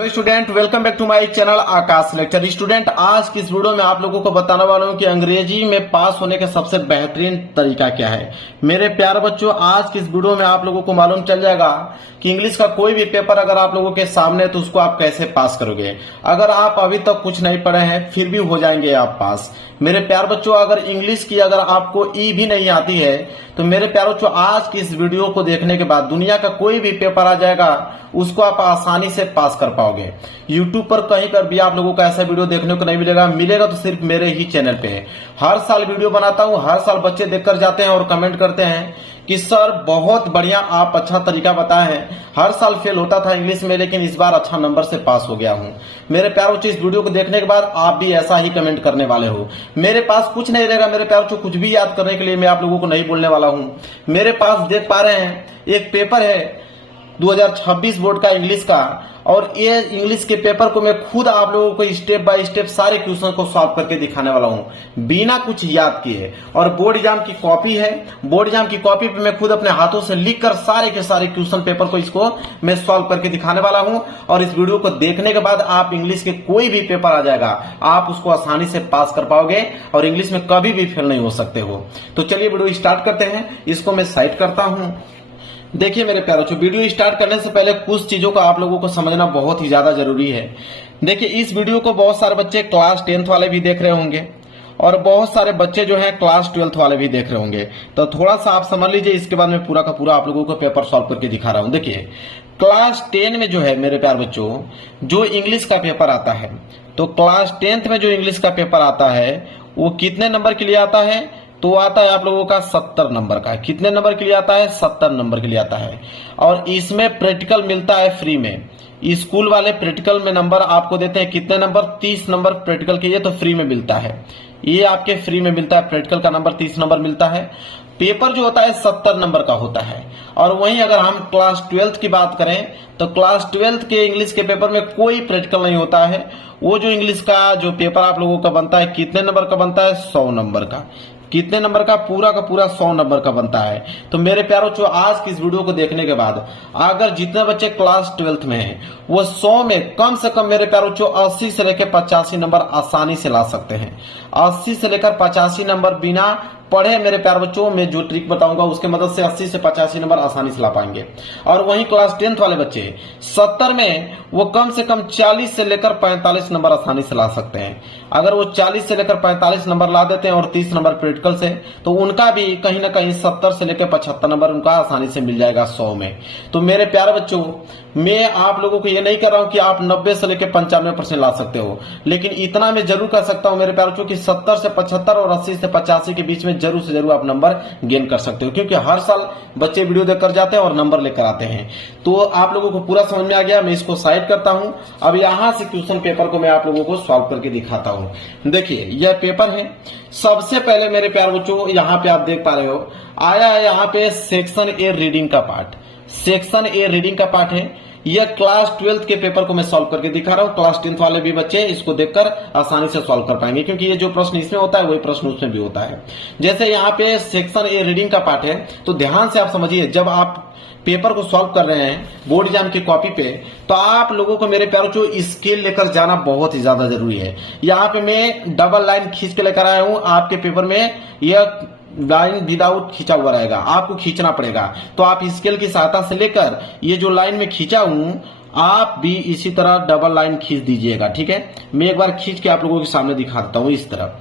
Hello student, welcome back to my channel Aakash lecture. Student, आज की इस वीडियो में आप लोगों को बताने वाला हूं कि अंग्रेजी में पास होने का सबसे बेहतरीन तरीका क्या है। मेरे प्यारे बच्चों, आज की इस वीडियो में आप लोगों को मालूम चल जाएगा कि इंग्लिश का कोई भी पेपर अगर आप लोगों के सामने है तो उसको आप कैसे पास करोगे। अगर आप अभी तक कुछ नहीं पढ़े हैं फिर भी हो जाएंगे आप पास। मेरे प्यारे बच्चों, अगर इंग्लिश की अगर आपको ई भी नहीं आती है तो मेरे प्यारे बच्चों, आज की इस वीडियो को देखने के बाद दुनिया का कोई भी पेपर आ जाएगा उसको आप आसानी से पास कर पाओगे। यूट्यूब पर कहीं पर भी आप लोगों को ऐसा वीडियो देखने को नहीं मिलेगा, मिलेगा तो सिर्फ मेरे ही चैनल पे। हर साल वीडियो बनाता हूं, हर साल बच्चे देखकर जाते हैं और कमेंट करते हैं कि सर बहुत बढ़िया, आप अच्छा तरीका बताए हैं। हर साल फेल होता था इंग्लिश में, लेकिन इस बार अच्छा नंबर से पास हो गया हूं। मेरे प्यारे बच्चों, इस वीडियो को देखने के बाद आप भी ऐसा ही कमेंट करने वाले हो। मेरे पास कुछ नहीं रहेगा मेरे प्यारे बच्चों, कुछ भी याद करने के लिए मैं आप लोगों को नहीं बोलने वाला हूं। मेरे पास देख पा रहे हैं एक पेपर है 2026 बोर्ड का इंग्लिश का, और ये इंग्लिश के पेपर को मैं खुद आप लोगों को स्टेप बाय स्टेप सारे क्वेश्चन को सॉल्व करके दिखाने वाला हूं बिना कुछ याद किए। और बोर्ड एग्जाम की कॉपी है, बोर्ड एग्जाम की कॉपी पे मैं खुद अपने हाथों से लिखकर सारे के सारे क्वेश्चन पेपर को इसको मैं सॉल्व करके दिखाने वाला हूं। और इस वीडियो को देखने के बाद आप इंग्लिश के कोई भी पेपर आ जाएगा आप उसको आसानी से पास कर पाओगे और इंग्लिश में कभी भी फेल नहीं हो सकते हो। तो चलिए वीडियो स्टार्ट करते हैं। इसको मैं साइड करता हूं। देखिए मेरे प्यारे बच्चों, वीडियो स्टार्ट करने से पहले कुछ चीजों का आप लोगों को समझना बहुत ही ज्यादा जरूरी है। देखिए, इस वीडियो को बहुत सारे बच्चे क्लास 10th वाले भी देख रहे होंगे और बहुत सारे बच्चे जो हैं क्लास 12th वाले भी देख रहे होंगे। तो थोड़ा सा आप समझ लीजिए, इसके बाद मैं पूरा का पूरा आप लोगों को पेपर सॉल्व करके दिखा रहा हूं। देखिए, क्लास 10 में जो है मेरे प्यारे बच्चों, जो इंग्लिश का पेपर आता है, तो क्लास 10th में जो इंग्लिश का पेपर आता है वो कितने नंबर के लिए आता है? तो आता है आप लोगों का 70 नंबर का। कितने नंबर के लिए आता है? 70 नंबर के लिए आता है। और इसमें प्रैक्टिकल मिलता है फ्री में। स्कूल वाले प्रैक्टिकल में नंबर आपको देते हैं कितने नंबर? 30 नंबर प्रैक्टिकल के, ये तो फ्री में मिलता है। ये आपके फ्री में मिलता है, प्रैक्टिकल का नंबर 30 नंबर मिलता है। पेपर जो होता है 70 नंबर का होता है। और वहीं अगर हम क्लास 12th की बात करें तो क्लास 12th के इंग्लिश के पेपर में कोई प्रैक्टिकल नहीं होता है। वो जो इंग्लिश का जो पेपर आप लोगों का बनता है कितने नंबर का बनता है? 100 नंबर का। कितने नंबर का? पूरा का पूरा 100 नंबर का बनता है। तो मेरे प्यारो बच्चों, आज की इस वीडियो को देखने के बाद अगर जितने बच्चे क्लास 12th में हैं वो 100 में कम से कम मेरे प्यारो बच्चों 80 से लेकर 85 नंबर आसानी से ला सकते हैं। 80 से लेकर 85 नंबर बिना पढ़े मेरे प्यारे बच्चों, मैं जो ट्रिक बताऊंगा उसके मदद से 80 से 85 नंबर आसानी से ला पाएंगे। और वहीं क्लास 10th वाले बच्चे 70 में वो कम से कम 40 से लेकर 45 नंबर आसानी से ला सकते हैं। अगर वो 40 से लेकर 45 नंबर ला देते हैं और 30 नंबर प्रैक्टिकल से, तो उनका भी कहीं ना कहीं 70 से लेकर 75 नंबर उनका आसानी से मिल जाएगा 100 में। तो मेरे प्यारे बच्चों, मैं आप लोगों को ये नहीं कर रहा हूं कि आप 90 से लेकर 95% ला सकते हो, लेकिन इतना मैं जरूर कर सकता हूं मेरे प्यारे बच्चों कि 70 से 75 और 80 से 85 के बीच में जरूर से जरूर आप नंबर गेन कर सकते हो, क्योंकि हर साल बच्चे वीडियो देखकर जाते हैं और नंबर लेकर आते हैं। तो आप लोगों को पूरा समझ में आ गया। मैं इसको साइड करता हूं। अब यहां से क्वेश्चन पेपर को मैं आप लोगों को सॉल्व करके दिखाता हूं। देखिए, यह पेपर है। सबसे पहले मेरे प्यारे बच्चों, यहाँ पे आप देख पा रहे हो आया है यहाँ पे सेक्शन ए रीडिंग का पार्ट। सेक्शन ए रीडिंग का पार्ट है। यह क्लास 12th के पेपर को मैं सॉल्व करके दिखा रहा हूं। क्लास 10th वाले भी बच्चे इसको देखकर आसानी से सॉल्व कर पाएंगे, क्योंकि ये जो प्रश्न इसमें होता है वही प्रश्न उसमें भी होता है। जैसे यहाँ पे सेक्शन ए रीडिंग का पार्ट है, तो ध्यान से आप समझिए, जब आप पेपर को सॉल्व कर रहे हैं बोर्ड एग्जाम की कॉपी पे, तो आप लोगों को मेरे प्यारों को स्केल लेकर जाना बहुत ही ज्यादा जरूरी है। यहाँ पे मैं डबल लाइन खींच के लेकर आया हूं। आपके पेपर में यह लाइन विदाउट खींचा हुआ रहेगा, आपको खींचना पड़ेगा। तो आप स्केल की सहायता से लेकर ये जो लाइन में खींचा हूं, आप भी इसी तरह डबल लाइन खींच दीजिएगा। ठीक है, मैं एक बार खींच के आप लोगों के सामने दिखा देता हूं इस तरह।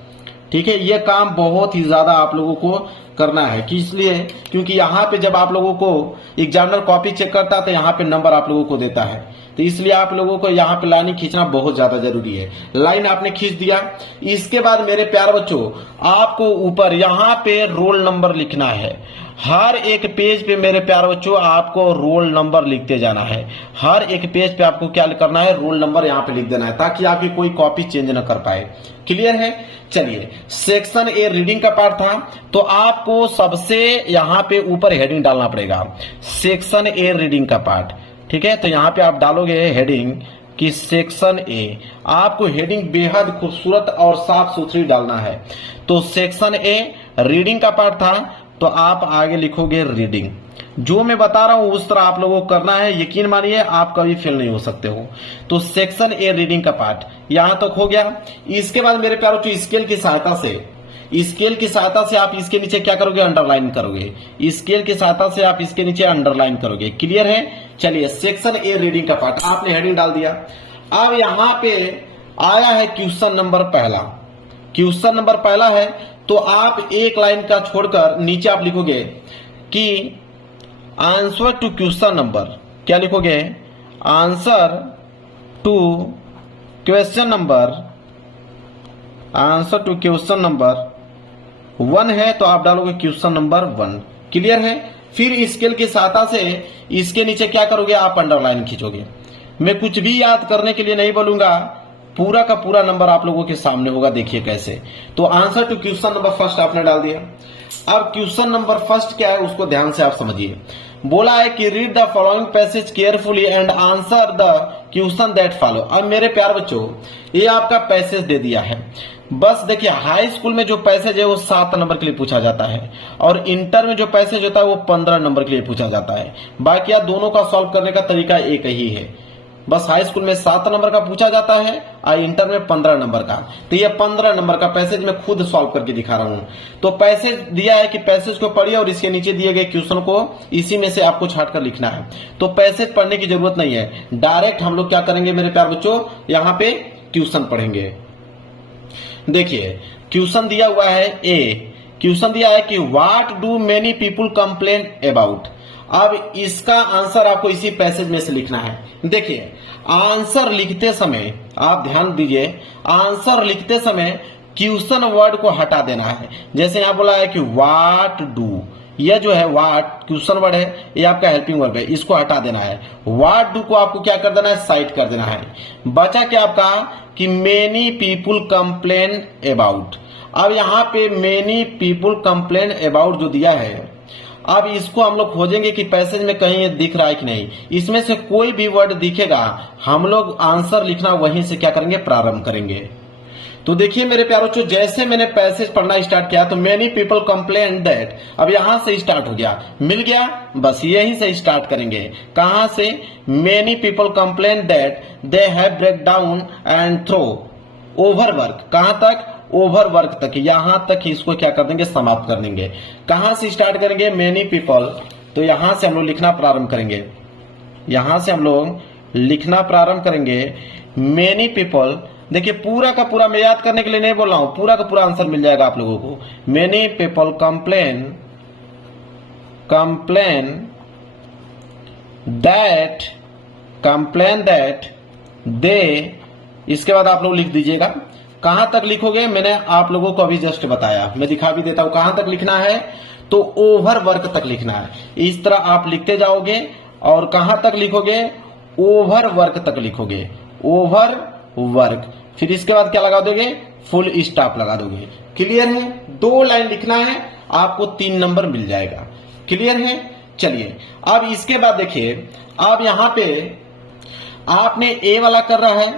ठीक है, यह काम बहुत ही ज्यादा आप लोगों को करना है कि इसलिए क्योंकि यहाँ पे जब आप लोगों को एग्जामिनर कॉपी चेक करता है तो यहाँ पे नंबर आप लोगों को देता है, तो इसलिए आप लोगों को यहाँ पे लाइन खींचना बहुत ज्यादा जरूरी है। लाइन आपने खींच दिया। इसके बाद मेरे प्यारे बच्चों, आपको ऊपर यहाँ पे रोल नंबर लिखना है। हर एक पेज पे मेरे प्यारे बच्चों आपको रोल नंबर लिखते जाना है। हर एक पेज पे आपको क्या करना है? रोल नंबर यहाँ पे लिख देना है, ताकि आपकी कोई कॉपी चेंज न कर पाए। क्लियर है? चलिए, सेक्शन ए रीडिंग का पार्ट था, तो आपको सबसे यहाँ पे ऊपर हेडिंग डालना पड़ेगा, सेक्शन ए रीडिंग का पार्ट। ठीक है, तो यहाँ पे आप डालोगे हेडिंग कि सेक्शन ए। आपको हेडिंग बेहद खूबसूरत और साफ सुथरी डालना है। तो सेक्शन ए रीडिंग का पार्ट था, तो आप आगे लिखोगे रीडिंग। जो मैं बता रहा हूं उस तरह आप लोगों को करना है, यकीन मानिए आप कभी फेल नहीं हो सकते हो। तो सेक्शन ए रीडिंग का पार्ट यहां तक हो गया। इसके बाद मेरे प्यारों जो स्केल की सहायता से आप इसके नीचे क्या करोगे, अंडरलाइन करोगे। स्केल की सहायता से आप इसके नीचे अंडरलाइन करोगे। क्लियर है? चलिए सेक्शन ए रीडिंग का पार्ट आपने हेडिंग डाल दिया। अब यहां पे आया है क्वेश्चन नंबर पहला। क्वेश्चन नंबर पहला है तो आप एक लाइन का छोड़कर नीचे आप लिखोगे कि आंसर टू क्वेश्चन नंबर, क्या लिखोगे, answer to question number, answer to question number 1 है तो आप डालोगे क्वेश्चन नंबर 1। क्लियर है? फिर स्केल की सहायता से इसके नीचे क्या करोगे, आप अंडरलाइन खींचोगे। मैं कुछ भी याद करने के लिए नहीं बोलूंगा, पूरा का पूरा नंबर आप लोगों के सामने होगा। देखिए कैसे। तो answer to question number first आपने डाल दिया। अब क्वेश्चन नंबर फर्स्ट क्या है उसको ध्यान से आप समझिए। बोला है कि read the following passage carefully and answer the question that follow. अब मेरे प्यार बच्चों ये आपका पैसेज दे दिया है। बस देखिए हाई स्कूल में जो पैसेज है वो 7 नंबर के लिए पूछा जाता है और इंटर में जो पैसेज होता है वो 15 नंबर के लिए पूछा जाता है। बाकी आप दोनों का सॉल्व करने का तरीका एक ही है। बस हाई स्कूल में 7 नंबर का पूछा जाता है और इंटर में 15 नंबर का। तो ये 15 नंबर का पैसेज मैं खुद सॉल्व करके दिखा रहा हूं। तो पैसेज दिया है कि पैसेज को पढ़िए और इसके नीचे दिए गए क्वेश्चन को इसी में से आपको छाट कर लिखना है। तो पैसेज पढ़ने की जरूरत नहीं है, डायरेक्ट हम लोग क्या करेंगे मेरे प्यार बच्चों, यहाँ पे क्वेश्चन पढ़ेंगे। देखिए क्वेश्चन दिया हुआ है ए, क्वेश्चन दिया है कि what do many people complain about. अब इसका आंसर आपको इसी पैसेज में से लिखना है। देखिए आंसर लिखते समय आप ध्यान दीजिए, आंसर लिखते समय क्वेश्चन वर्ड को हटा देना है। जैसे यहां बोला है कि व्हाट डू, यह जो है व्हाट क्वेश्चन वर्ड है, ये आपका हेल्पिंग वर्ब है, इसको हटा देना है। व्हाट डू को आपको क्या कर देना है, साइड कर देना है। बचा क्या आपका कि मेनी पीपुल कंप्लेन अबाउट। अब यहां पे मेनी पीपुल कंप्लेन अबाउट जो दिया है, अब इसको हम लोग खोजेंगे कि पैसेज में कहीं ये दिख रहा है कि नहीं। इसमें से कोई भी वर्ड दिखेगा हम लोग आंसर लिखना वहीं से क्या करेंगे, प्रारंभ करेंगे। तो देखिए मेरे प्यारों बच्चों जैसे मैंने पैसेज पढ़ना स्टार्ट किया तो मेनी पीपल कंप्लेन दैट, अब यहां से स्टार्ट हो गया, मिल गया, बस यहीं से स्टार्ट करेंगे। कहां से, many people complain that they have break down and through overwork. कहां तक, ओवरवर्क तक, यहां तक इसको क्या कर देंगे, समाप्त कर देंगे। कहां से स्टार्ट करेंगे, मेनी पीपल, तो यहां से हम लोग लिखना प्रारंभ करेंगे। यहां से हम लोग लिखना प्रारंभ करेंगे मेनी पीपल। देखिए पूरा का पूरा मैं याद करने के लिए नहीं बोल रहा हूं, पूरा का पूरा आंसर मिल जाएगा आप लोगों को। मेनी पीपल कंप्लेन दैट दे, इसके बाद आप लोग लिख दीजिएगा। कहां तक लिखोगे, मैंने आप लोगों को अभी जस्ट बताया, मैं दिखा भी देता हूं कहां तक लिखना है। तो ओवरवर्क तक लिखना है। इस तरह आप लिखते जाओगे और कहां तक लिखोगे, ओवरवर्क तक लिखोगे, ओवरवर्क। फिर इसके बाद क्या लगा दोगे, फुल स्टॉप लगा दोगे। क्लियर है? 2 लाइन लिखना है, आपको 3 नंबर मिल जाएगा। क्लियर है? चलिए अब इसके बाद देखिए, अब यहां पे आपने ए वाला कर रहा है,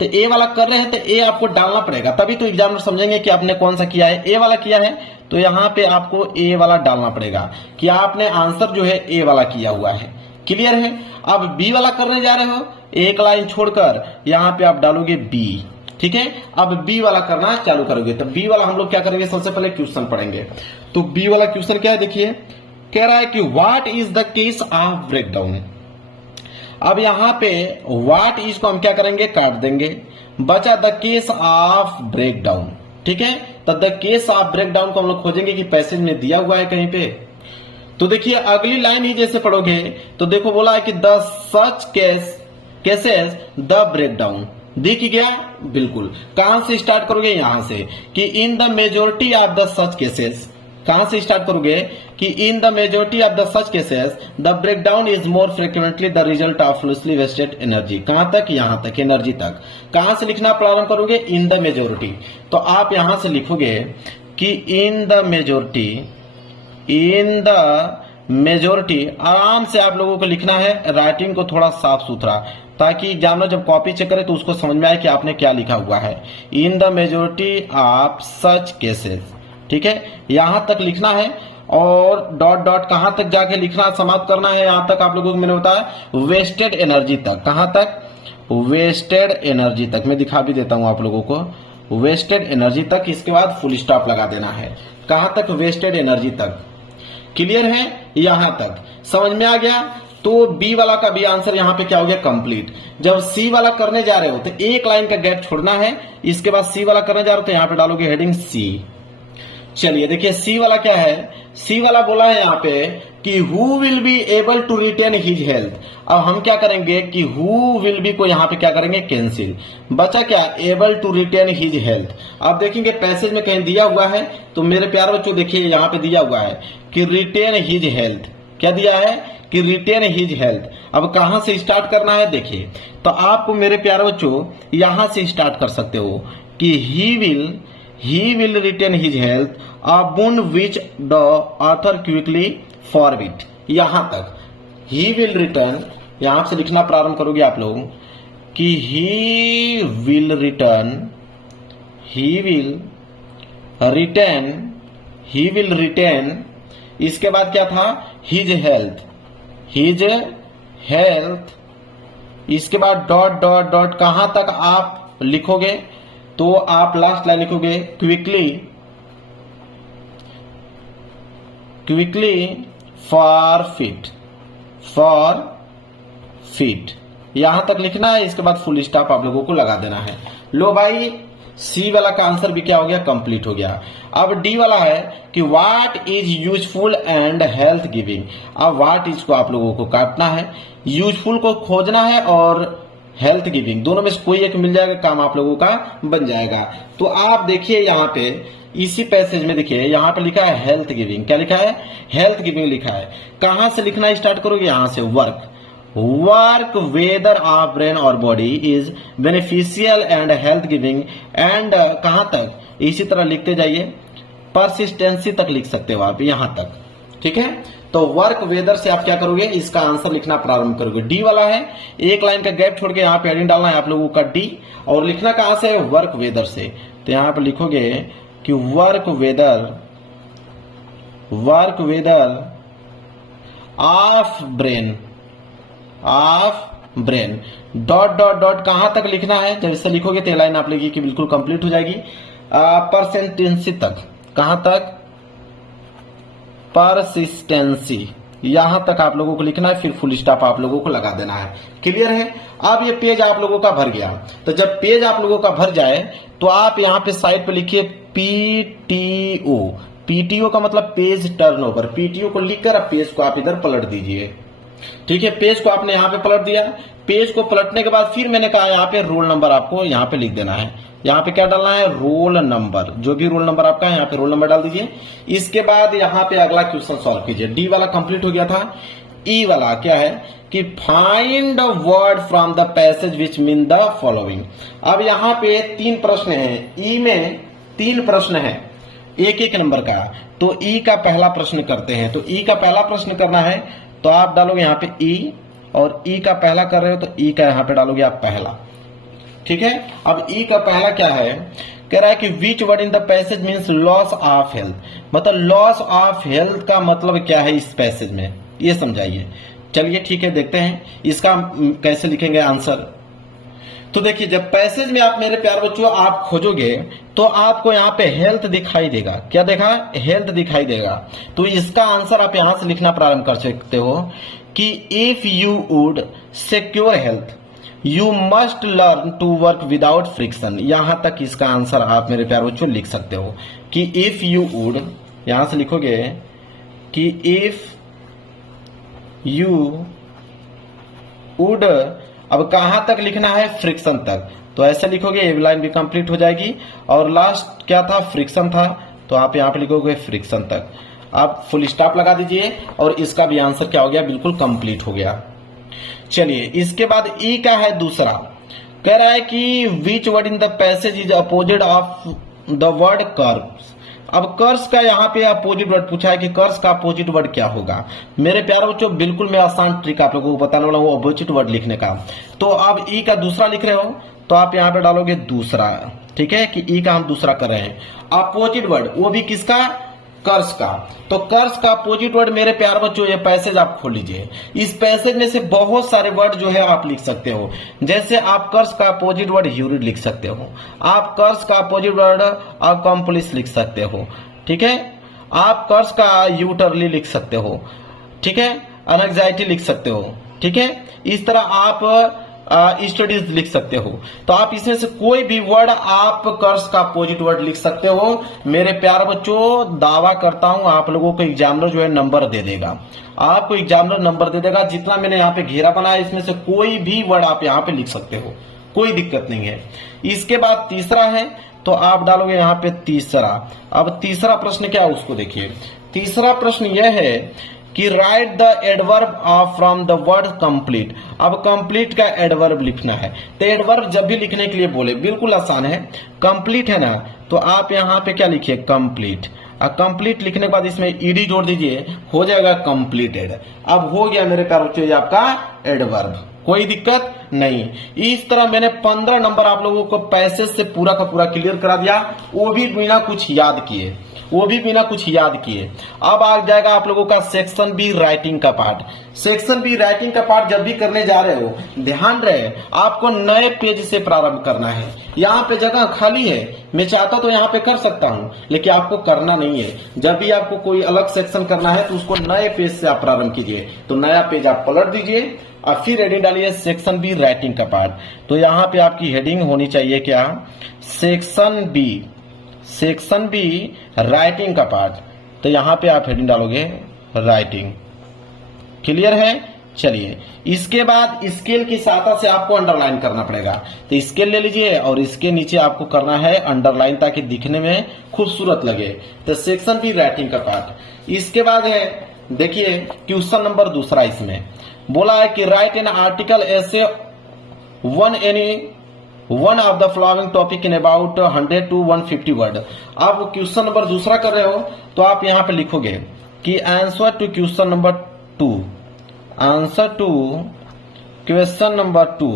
तो ए वाला कर रहे हैं तो ए आपको डालना पड़ेगा, तभी तो एग्जामिनर समझेंगे कि आपने कौन सा किया है। ए वाला किया है तो यहां पे आपको ए वाला डालना पड़ेगा कि आपने आंसर जो है ए वाला किया हुआ है। क्लियर है? अब बी वाला करने जा रहे हो, एक लाइन छोड़कर यहां पे आप डालोगे बी। ठीक है? अब बी वाला करना चालू करोगे। तो बी वाला हम लोग क्या करेंगे, सबसे पहले क्वेश्चन पढ़ेंगे। तो बी वाला क्वेश्चन क्या है, देखिए कह रहा है कि what is the case of breakdown. अब यहां पे व्हाट इज को हम क्या करेंगे, काट देंगे, बचा द केस ऑफ ब्रेकडाउन। ठीक है? तो द केस ऑफ ब्रेकडाउन को हम लोग खोजेंगे कि पैसेज में दिया हुआ है कहीं पे। तो देखिए अगली लाइन ही जैसे पढ़ोगे तो देखो बोला है कि the such cases the breakdown, दिख गया बिल्कुल। कहां से स्टार्ट करोगे, यहां से कि in the majority of the such cases. कहां से स्टार्ट करोगे कि in the majority of the such cases the breakdown is more frequently the result of loosely wasted energy. कहां तक, यहां तक, एनर्जी तक। कहां से लिखना प्रारंभ करोगे, इन द मेजोरिटी। तो आप यहां से लिखोगे कि इन द मेजोरिटी। आराम से आप लोगों को लिखना है, राइटिंग को थोड़ा साफ सुथरा, ताकि एग्जामिनर जब कॉपी चेक करे तो उसको समझ में आए कि आपने क्या लिखा हुआ है। इन the majority of such cases. ठीक है? यहां तक लिखना है। और डॉट डॉट कहां तक जाके लिखना समाप्त करना है, यहां तक आप लोगों को मैंने बताया वेस्टेड एनर्जी तक। कहां तक? वेस्टेड एनर्जी तक। मैं दिखा भी देता हूं आप लोगों को, वेस्टेड एनर्जी तक। इसके बाद फुल स्टॉप लगा देना है। कहां तक? वेस्टेड एनर्जी तक। क्लियर है? यहां तक समझ में आ गया? तो बी वाला का भी आंसर यहां पे क्या हो गया? कंप्लीट। जब सी वाला करने जा रहे हो तो एक लाइन का गैप छोड़ना है, इसके बाद सी वाला करने जा रहे हो तो यहां पे डालोगे हेडिंग सी। चलिए देखिए सी वाला क्या है। सी वाला बोला है यहाँ पे कि who will be able to retain his health. अब हम क्या करेंगे कि हु विल बी को यहाँ पे क्या करेंगे? कैंसिल। बचा क्या? Able to retain his health. अब देखेंगे पैसेज में कहीं दिया हुआ है, तो मेरे प्यारे बच्चों देखिए यहाँ पे दिया हुआ है कि रिटेन हिज हेल्थ। क्या दिया है? कि रिटेन हिज हेल्थ। अब कहां से स्टार्ट करना है? देखिए तो आपको मेरे प्यारे बच्चों यहां से स्टार्ट कर सकते हो कि he will retain his health a boon which the author quickly forbid. यहां तक ही विल रिटर्न, यहां से लिखना प्रारंभ करोगे आप लोग कि ही विल रिटेन। इसके बाद क्या था? His health. इसके बाद डॉट डॉट डॉट कहां तक आप लिखोगे? तो आप लास्ट लाइन लिखोगे क्विकली फॉर फिट। यहां तक लिखना है। इसके बाद फुल स्टॉप आप लोगों को लगा देना है। लो भाई सी वाला का आंसर भी क्या हो गया? कंप्लीट हो गया। अब डी वाला है कि what is useful and health giving. अब व्हाट इज को आप लोगों को काटना है, यूजफुल को खोजना है और हेल्थ गिविंग दोनों में से कोई एक मिल जाएगा, काम आप लोगों का बन जाएगा। तो आप देखिए यहाँ पे इसी पैसेज में देखिए यहाँ पे लिखा है हेल्थ गिविंग। क्या लिखा है? हेल्थ गिविंग लिखा है। कहां से लिखना स्टार्ट करोगे? यहां से वर्क वेदर ऑफ ब्रेन और body is beneficial and health giving and कहां तक? इसी तरह लिखते जाइए, परसिस्टेंसी तक लिख सकते हो आप यहां तक। ठीक है, तो वर्क वेदर से आप क्या करोगे? इसका आंसर लिखना प्रारंभ करोगे। डी वाला है, एक लाइन का गैप छोड़ के यहाँ पे हेडिंग डालना है आप लोगों का डी, और लिखना कहां से? वर्क वेदर से। तो यहां पे लिखोगे कि work whether of brain dot dot dot कहां तक लिखना है? जब इससे लिखोगे तो लाइन आप लिखिए कि बिल्कुल कंप्लीट हो जाएगी। परसिस्टेंसी तक। कहां तक? परसिस्टेंसी। यहां तक आप लोगों को लिखना है, फिर फुल स्टॉप आप लोगों को लगा देना है। क्लियर है? अब ये पेज आप लोगों का भर गया। तो जब पेज आप लोगों का भर जाए तो आप यहां पे साइड पे लिखिए पीटीओ। पीटीओ का मतलब पेज टर्नओवर। पीटीओ को लिखकर अब पेज को आप इधर पलट दीजिए। ठीक है, पेज को आपने यहाँ पे पलट दिया। पेज को पलटने के बाद फिर मैंने कहा यहाँ पे रोल नंबर आपको यहाँ पे लिख देना है। यहाँ पे क्या डालना है? Roll number. जो भी रोल नंबर आपका है यहाँ पे रोल नंबर डाल दीजिए। इसके बाद यहाँ पे अगला क्वेश्चन सॉल्व कीजिए। डी वाला कंप्लीट हो गया था। ई वाला क्या है कि find word from the passage which mean the following. अब यहाँ पे 3 प्रश्न है। ई में 3 प्रश्न है, एक एक नंबर का। तो ई का पहला प्रश्न करते हैं। तो ई का पहला प्रश्न करना है तो आप डालोगे यहाँ पे ई, और ई का पहला कर रहे हो तो ई का यहाँ पे डालोगे आप पहला। ठीक है, अब ई का पहला क्या है? कह रहा है कि which word in the passage means loss of health. मतलब लॉस ऑफ हेल्थ का मतलब क्या है इस पैसेज में, ये समझाइए। चलिए ठीक है, देखते हैं इसका कैसे लिखेंगे आंसर। तो देखिए जब पैसेज में आप मेरे प्यार बच्चों आप खोजोगे तो आपको यहाँ पे हेल्थ दिखाई देगा। क्या देखा? हेल्थ दिखाई देगा। तो इसका आंसर आप यहां से लिखना प्रारंभ कर सकते हो कि if you would secure health you must learn to work without friction. यहां तक इसका आंसर आप मेरे प्यार बच्चों लिख सकते हो कि इफ यू वुड, यहां से लिखोगे कि इफ यू वुड। अब कहां तक लिखना है? फ्रिक्शन तक। तो ऐसे लिखोगे, ये लाइन भी कंप्लीट हो जाएगी। और लास्ट क्या था? फ्रिक्शन था। तो आप यहां पे लिखोगे फ्रिक्शन तक। आप फुल स्टॉप लगा दीजिए और इसका भी आंसर क्या हो गया? बिल्कुल कंप्लीट हो गया। चलिए इसके बाद ई का है दूसरा। कह रहा है कि which word in the passage is opposite of the word curves. अब कर्स का यहाँ पे अपोजिट वर्ड पूछा है कि कर्स का अपोजिट वर्ड क्या होगा। मेरे प्यारे बच्चों बिल्कुल मैं आसान ट्रिक आप लोगों को बताने वाला हूँ अपोजिट वर्ड लिखने का। तो अब ई का दूसरा लिख रहे हो तो आप यहाँ पे डालोगे दूसरा। ठीक है, कि ई का हम दूसरा कर रहे हैं। अपोजिट वर्ड वो भी किसका? कर्ज का। तो कर्ज का अपोजिट वर्ड मेरे प्यार बच्चों ये पैसेज आप खोल लीजिए। इस पैसेज में से बहुत सारे वर्ड जो है आप लिख सकते हो। जैसे आप कर्ज का अपोजिट वर्ड ह्यूरिड लिख सकते हो, आप कर्ज का अपोजिट वर्ड अकम्प्लिश लिख सकते हो, ठीक है। आप कर्ज का यूटरली लिख सकते हो, ठीक है। एंजाइटी लिख सकते हो, ठीक है। इस तरह आप स्टडीज लिख सकते हो। तो आप इसमें से कोई भी वर्ड आप कर्ज का अपोजिट वर्ड लिख सकते हो। मेरे प्यार बच्चों दावा करता हूं आप लोगों को एग्जामिनर जो है नंबर दे देगा, आपको एग्जामिनर नंबर दे देगा। जितना मैंने यहाँ पे घेरा बनाया इसमें से कोई भी वर्ड आप यहाँ पे लिख सकते हो, कोई दिक्कत नहीं है। इसके बाद तीसरा है तो आप डालोगे यहाँ पे तीसरा। अब तीसरा प्रश्न क्या है उसको देखिए। तीसरा प्रश्न यह है कि right the adverb from the word complete. अब कंप्लीट का एडवर्ब लिखना है। तो एडवर्ब जब भी लिखने के लिए बोले बिल्कुल आसान है। कंप्लीट है ना, तो आप यहाँ पे क्या लिखिए कंप्लीट। कंप्लीट लिखने के बाद इसमें ईडी जोड़ दीजिए, हो जाएगा कंप्लीटेड। अब हो गया मेरे प्यारे बच्चों ये आपका एडवर्ब, कोई दिक्कत नहीं। इस तरह मैंने 15 नंबर आप लोगों को पैसेज से पूरा का पूरा क्लियर करा दिया, वो भी बिना कुछ याद किए, वो भी बिना कुछ याद किए। अब आ जाएगा आप लोगों का सेक्शन बी राइटिंग का पार्ट। सेक्शन बी राइटिंग का पार्ट जब भी करने जा रहे हो ध्यान रहे आपको नए पेज से प्रारंभ करना है। यहाँ पे जगह खाली है, मैं चाहता तो यहाँ पे कर सकता हूँ, लेकिन आपको करना नहीं है। जब भी आपको कोई अलग सेक्शन करना है तो उसको नए पेज से आप प्रारंभ कीजिए। तो नया पेज आप पलट दीजिए और फिर हेडिंग डालिए सेक्शन बी राइटिंग का पार्ट। तो यहाँ पे आपकी हेडिंग होनी चाहिए क्या, section B, section B writing का पार्ट। तो यहां पे आप हेडिंग डालोगे राइटिंग। क्लियर है। चलिए इसके बाद स्केल की सहायता से आपको अंडरलाइन करना पड़ेगा। तो स्केल ले लीजिए और इसके नीचे आपको करना है अंडरलाइन ताकि दिखने में खूबसूरत लगे। तो सेक्शन बी राइटिंग का पार्ट। इसके बाद है देखिए क्वेश्चन नंबर दूसरा, इसमें बोला है कि राइट एन आर्टिकल ऐसे one of the following topic in about 100 to 150 word. आप क्वेश्चन नंबर दूसरा कर रहे हो तो आप यहां पे लिखोगे कि answer to question number 2, answer to question number 2।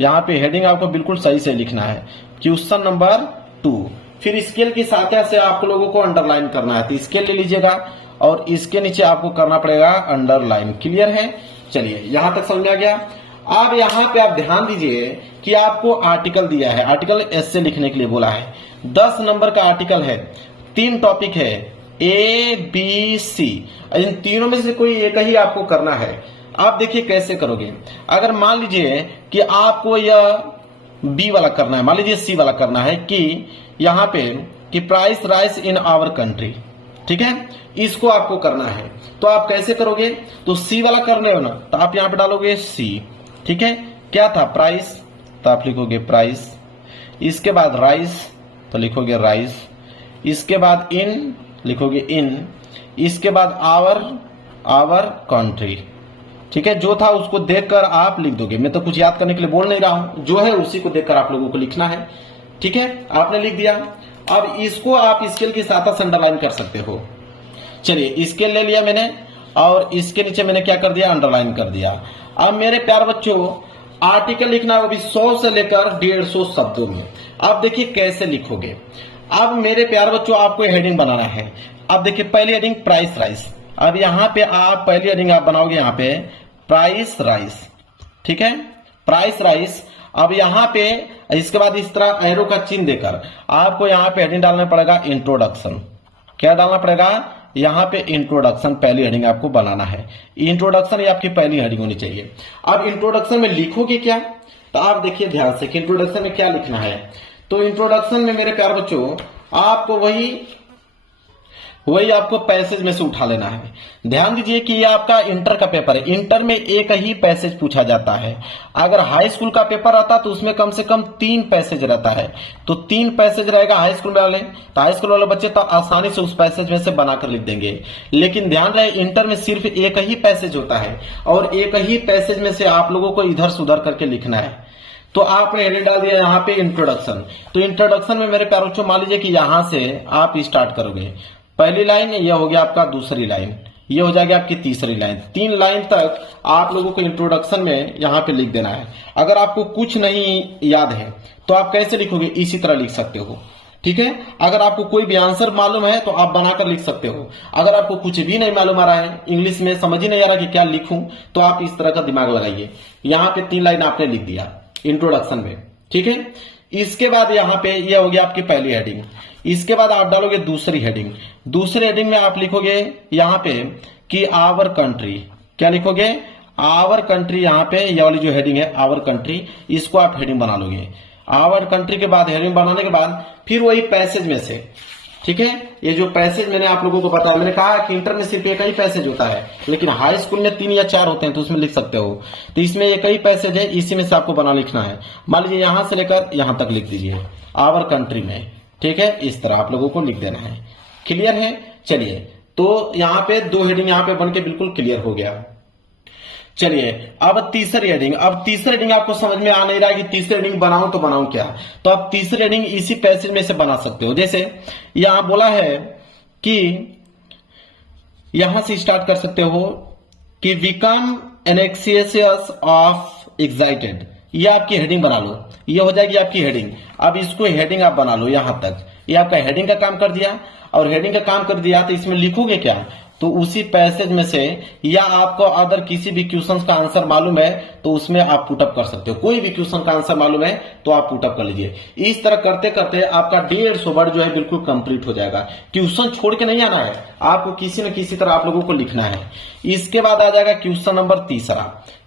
यहां पे हेडिंग आपको बिल्कुल सही से लिखना है, क्वेश्चन नंबर 2। फिर स्केल की सहायता से आप लोगों को अंडरलाइन करना है। तो स्केल ले लीजिएगा और इसके नीचे आपको करना पड़ेगा अंडरलाइन। क्लियर है। चलिए यहां तक समझ में आ गया। अब यहाँ पे आप ध्यान दीजिए कि आपको आर्टिकल दिया है, आर्टिकल ऐसे लिखने के लिए बोला है। 10 नंबर का आर्टिकल है, 3 टॉपिक है ए बी सी। इन तीनों में से कोई एक ही आपको करना है। आप देखिए कैसे करोगे। अगर मान लीजिए कि आपको यह बी वाला करना है, मान लीजिए सी वाला करना है कि यहाँ पे कि price rise in our country, ठीक है, इसको आपको करना है। तो आप कैसे करोगे, तो सी वाला करने हो ना, तो आप यहाँ पे डालोगे सी, ठीक है। क्या था प्राइस, तो आप लिखोगे प्राइस। इसके बाद राइस तो लिखोगे राइस। इसके बाद इन लिखोगे इन। इसके बाद आवर, आवर कंट्री, ठीक है। जो था उसको देखकर आप लिख दोगे, मैं तो कुछ याद करने के लिए बोल नहीं रहा हूं, जो है उसी को देखकर आप लोगों को लिखना है, ठीक है। आपने लिख दिया। अब इसको आप स्केल की सहायता से अंडरलाइन कर सकते हो। चलिए स्केल ले लिया मैंने और इसके नीचे मैंने क्या कर दिया, अंडरलाइन कर दिया। अब मेरे प्यार बच्चों आर्टिकल लिखना है, वो भी 100 से लेकर 150 शब्दों में। अब देखिए कैसे लिखोगे। अब मेरे प्यार बच्चों आपको हेडिंग बनाना है। अब देखिए पहली हेडिंग प्राइस राइस। अब यहाँ पे आप पहली हेडिंग आप बनाओगे यहाँ पे प्राइस राइस, ठीक है, प्राइस राइस। अब यहाँ पे इसके बाद इस तरह एरो का चिन्ह देकर आपको यहाँ पे हेडिंग डालना पड़ेगा इंट्रोडक्शन। क्या डालना पड़ेगा, यहाँ पे इंट्रोडक्शन पहली हेडिंग आपको बनाना है। इंट्रोडक्शन ये आपकी पहली हेडिंग होनी चाहिए। अब इंट्रोडक्शन में लिखोगे क्या, तो आप देखिए ध्यान से कि इंट्रोडक्शन में क्या लिखना है। तो इंट्रोडक्शन में मेरे प्यारे बच्चों आपको वही आपको पैसेज में से उठा लेना है। ध्यान दीजिए कि ये आपका इंटर का पेपर है, इंटर में एक ही पैसेज पूछा जाता है। अगर हाई स्कूल का पेपर आता तो उसमें कम से कम 3 पैसेज रहता है। तो 3 पैसेज रहेगा हाई स्कूल वाले, तो हाई स्कूल वाले बच्चे तो आसानी से उस पैसेज में से बनाकर लिख देंगे। लेकिन ध्यान रहे इंटर में सिर्फ एक ही पैसेज होता है और एक ही पैसेज में से आप लोगों को इधर से उधर करके लिखना है। तो आपने हेडिंग डाल दिया यहाँ पे इंट्रोडक्शन। तो इंट्रोडक्शन में मेरे प्यारे बच्चों मान लीजिए कि यहां से आप स्टार्ट करोगे, पहली लाइन ये हो गया आपका, दूसरी लाइन ये हो जाएगी आपकी, तीसरी लाइन। 3 लाइन तक आप लोगों को इंट्रोडक्शन में यहाँ पे लिख देना है। अगर आपको कुछ नहीं याद है तो आप कैसे लिखोगे, इसी तरह लिख सकते हो। ठीक है। अगर आपको कोई भी आंसर मालूम है तो आप बनाकर लिख सकते हो। अगर आपको कुछ भी नहीं मालूम आ रहा है, इंग्लिश में समझ ही नहीं आ रहा कि क्या लिखूं, तो आप इस तरह का दिमाग लगाइए। यहां पे 3 लाइन आपने लिख दिया इंट्रोडक्शन में, ठीक है। इसके बाद यहां पे यह हो गया आपकी पहली हेडिंग। इसके बाद आप डालोगे दूसरी हेडिंग। दूसरी हेडिंग में आप लिखोगे यहां पे कि आवर कंट्री। क्या लिखोगे? Our country. यहां पे यह वाली जो हेडिंग है आवर कंट्री, इसको आप हेडिंग बना लोगे। आवर कंट्री के बाद हेडिंग बनाने के बाद फिर वही पैसेज में से, ठीक है। ये जो पैसेज मैंने आप लोगों को बताया, मैंने कहा कि इंटर में सिर्फ एक ही पैसेज होता है, लेकिन हाई स्कूल में 3 या 4 होते हैं, तो उसमें लिख सकते हो। तो इसमें एक ही पैसेज है, इसी में से आपको बना लिखना है। मान लीजिए यहां से लेकर यहां तक लिख दीजिए आवर कंट्री में, ठीक है। इस तरह आप लोगों को लिख देना है। क्लियर है? चलिए, तो यहां पे 2 हेडिंग यहां पे बन के बिल्कुल क्लियर हो गया। चलिए अब तीसरी हेडिंग। अब तीसरी हेडिंग आपको समझ में आ नहीं रहा है कि तीसरी हेडिंग बनाऊं तो बनाऊं क्या, तो आप तीसरी हेडिंग इसी पैसेज में से बना सकते हो। जैसे यहां बोला है कि यहां से स्टार्ट कर सकते हो कि बिकम एनेक्सियस ऑफ एक्साइटेड। ये आपकी हेडिंग बना लो, ये हो जाएगी आपकी हेडिंग। अब इसको हेडिंग आप बना लो यहां तक। ये आपका हेडिंग का काम कर दिया, और हेडिंग का काम कर दिया तो इसमें लिखोगे क्या, तो उसी पैसेज में से, या आपको अदर किसी भी क्वेश्चन का आंसर मालूम है तो उसमें आप पुटअप कर सकते हो। कोई भी क्वेश्चन का आंसर मालूम है तो आप पुटअप कर लीजिए। इस तरह करते करते आपका 150 वर्ड जो है बिल्कुल कंप्लीट हो जाएगा। क्वेश्चन छोड़ के नहीं आना है, आपको किसी न किसी तरह आप लोगों को लिखना है। इसके बाद आ जाएगा क्वेश्चन नंबर तीसरा।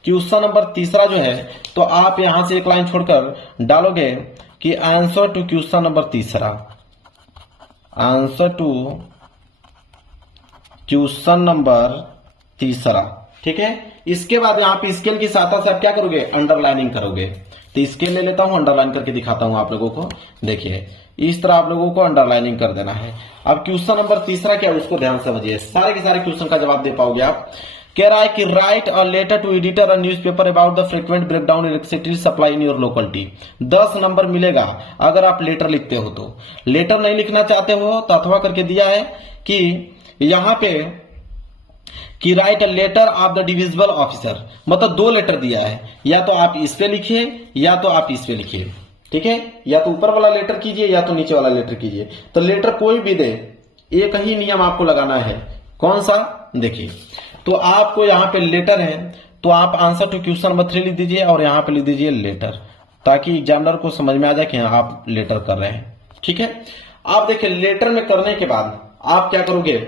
क्वेश्चन नंबर तीसरा जो है, तो आप यहां से एक लाइन छोड़कर डालोगे कि आंसर टू क्वेश्चन नंबर तीसरा, आंसर टू क्वेश्चन नंबर तीसरा, ठीक है। इसके बाद यहां पे स्केल की सहायता से आप क्या करोगे, अंडरलाइनिंग करोगे। तो स्केल ले लेता हूं, अंडरलाइन करके दिखाता हूं आप लोगों को। देखिए इस तरह आप लोगों को अंडरलाइनिंग कर देना है। अब क्वेश्चन नंबर तीसरा क्या है उसको ध्यान से समझिए, सारे के सारे क्वेश्चन का जवाब दे पाओगे आप। कह रहा है कि write a letter to editor a newspaper about the frequent breakdown electricity supply in your locality. 10 number मिलेगा अगर आप लेटर लिखते हो। तो लेटर नहीं लिखना चाहते हो तो अथवा करके दिया है कि यहां पे कि write a letter of the divisible officer, मतलब 2 लेटर दिया है, या तो आप इस पे लिखिए या तो आप इस पे लिखिए, ठीक है। या तो ऊपर वाला लेटर कीजिए या तो नीचे वाला लेटर कीजिए। तो लेटर कोई भी दे, एक ही नियम आपको लगाना है। कौन सा? देखिए, तो आपको यहां पे लेटर है तो आप आंसर टू क्वेश्चन नंबर 3 लिख दीजिए और यहां पे लिख दीजिए लेटर, ताकि एग्जामिनर को समझ में आ जाए कि आप लेटर कर रहे हैं, ठीक है। आप देखिए लेटर में करने के बाद आप क्या करोगे,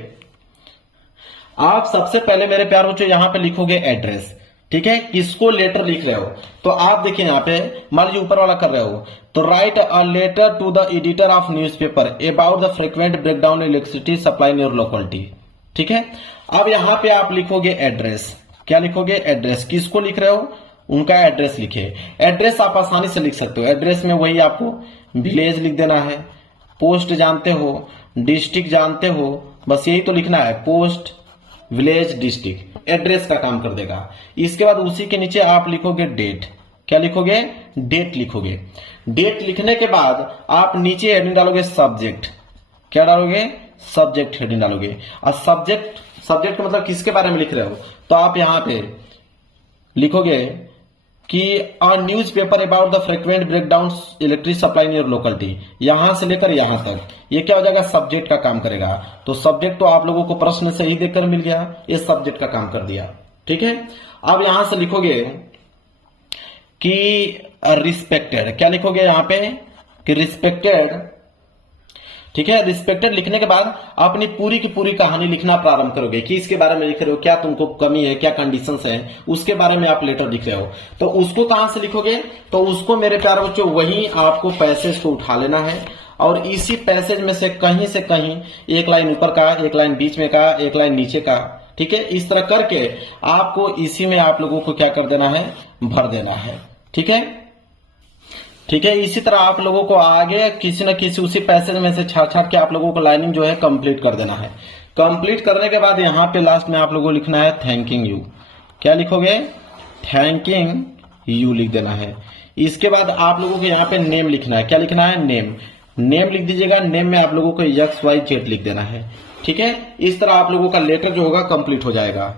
आप सबसे पहले मेरे प्यार बच्चों यहां पे लिखोगे एड्रेस, ठीक है। किसको लेटर लिख रहे हो, तो आप देखिए यहां पे मान लीजिए ऊपर वाला कर रहे हो, तो write a letter to the editor of newspaper about the frequent breakdown electricity supply in your locality, ठीक है। अब यहां पे आप लिखोगे एड्रेस। क्या लिखोगे? एड्रेस। किसको लिख रहे हो, उनका एड्रेस लिखे। एड्रेस आप आसानी से लिख सकते हो। एड्रेस में वही आपको विलेज लिख देना है, पोस्ट जानते हो, डिस्ट्रिक्ट जानते हो, बस यही तो लिखना है, पोस्ट, विलेज, डिस्ट्रिक्ट। एड्रेस का काम कर देगा। इसके बाद उसी के नीचे आप लिखोगे डेट। क्या लिखोगे? डेट लिखोगे। डेट लिखने के बाद आप नीचे हेडिंग डालोगे सब्जेक्ट। क्या डालोगे? सब्जेक्ट हेडिंग डालोगे। और सब्जेक्ट का मतलब किसके बारे में लिख रहे हो, तो आप यहां पे लिखोगे कि a news paper about the frequent breakdown electric supply in your locality, यहां से लेकर यहां तक। ये क्या हो जाएगा? सब्जेक्ट का काम करेगा। तो सब्जेक्ट तो आप लोगों को प्रश्न से ही देखकर मिल गया, ये सब्जेक्ट का काम कर दिया, ठीक है। अब यहां से लिखोगे कि रिस्पेक्टेड। क्या लिखोगे यहां पे? कि रिस्पेक्टेड, ठीक है। रिस्पेक्टेड लिखने के बाद अपनी पूरी की पूरी कहानी लिखना प्रारंभ करोगे कि इसके बारे में लिख रहे हो, क्या तुमको कमी है, क्या कंडीशंस है, उसके बारे में आप लेटर लिख रहे हो। तो उसको कहां से लिखोगे, तो उसको मेरे प्यारे बच्चों वही आपको पैसेज को उठा लेना है और इसी पैसेज में से कहीं एक लाइन ऊपर का, एक लाइन बीच में का, एक लाइन नीचे का, ठीक है। इस तरह करके आपको इसी में आप लोगों को क्या कर देना है, भर देना है, ठीक है। ठीक है, इसी तरह आप लोगों को आगे किसी न किसी उसी पैसेज में से छाट छाट के आप लोगों को लाइनिंग जो है कंप्लीट कर देना है। कंप्लीट करने के बाद यहाँ पे लास्ट में आप लोगों को लिखना है थैंकिंग यू। क्या लिखोगे? थैंकिंग यू लिख देना है। इसके बाद आप लोगों को यहाँ पे नेम लिखना है। क्या लिखना है? नेम। नेम लिख दीजिएगा। नेम में आप लोगों को XYZ लिख देना है, ठीक है। इस तरह आप लोगों का लेटर जो होगा कंप्लीट हो जाएगा।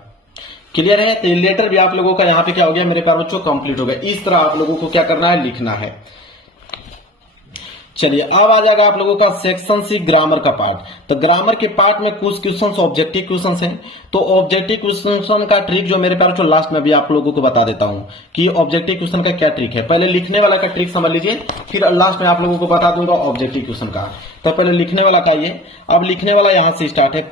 क्लियर है? तो लेटर भी आप लोगों का यहाँ पे क्या हो गया मेरे प्यारे बच्चों, कंप्लीट हो गया। इस तरह आप लोगों को क्या करना है, लिखना है। चलिए अब आ जाएगा आप लोगों का सेक्शन सी ग्रामर का पार्ट। तो ग्रामर के पार्ट में कुछ क्वेश्चन ऑब्जेक्टिव क्वेश्चन हैं। तो ऑब्जेक्टिव क्वेश्चन का ट्रिक जो मेरे पास लास्ट में भी आप लोगों को बता देता हूं कि ऑब्जेक्टिव क्वेश्चन का क्या ट्रिक है। पहले लिखने वाला का ट्रिक समझ लीजिए, फिर लास्ट में आप लोगों को बता दूंगा ऑब्जेक्टिव क्वेश्चन का। तो पहले लिखने वाला का ये, अब लिखने वाला यहां से स्टार्ट है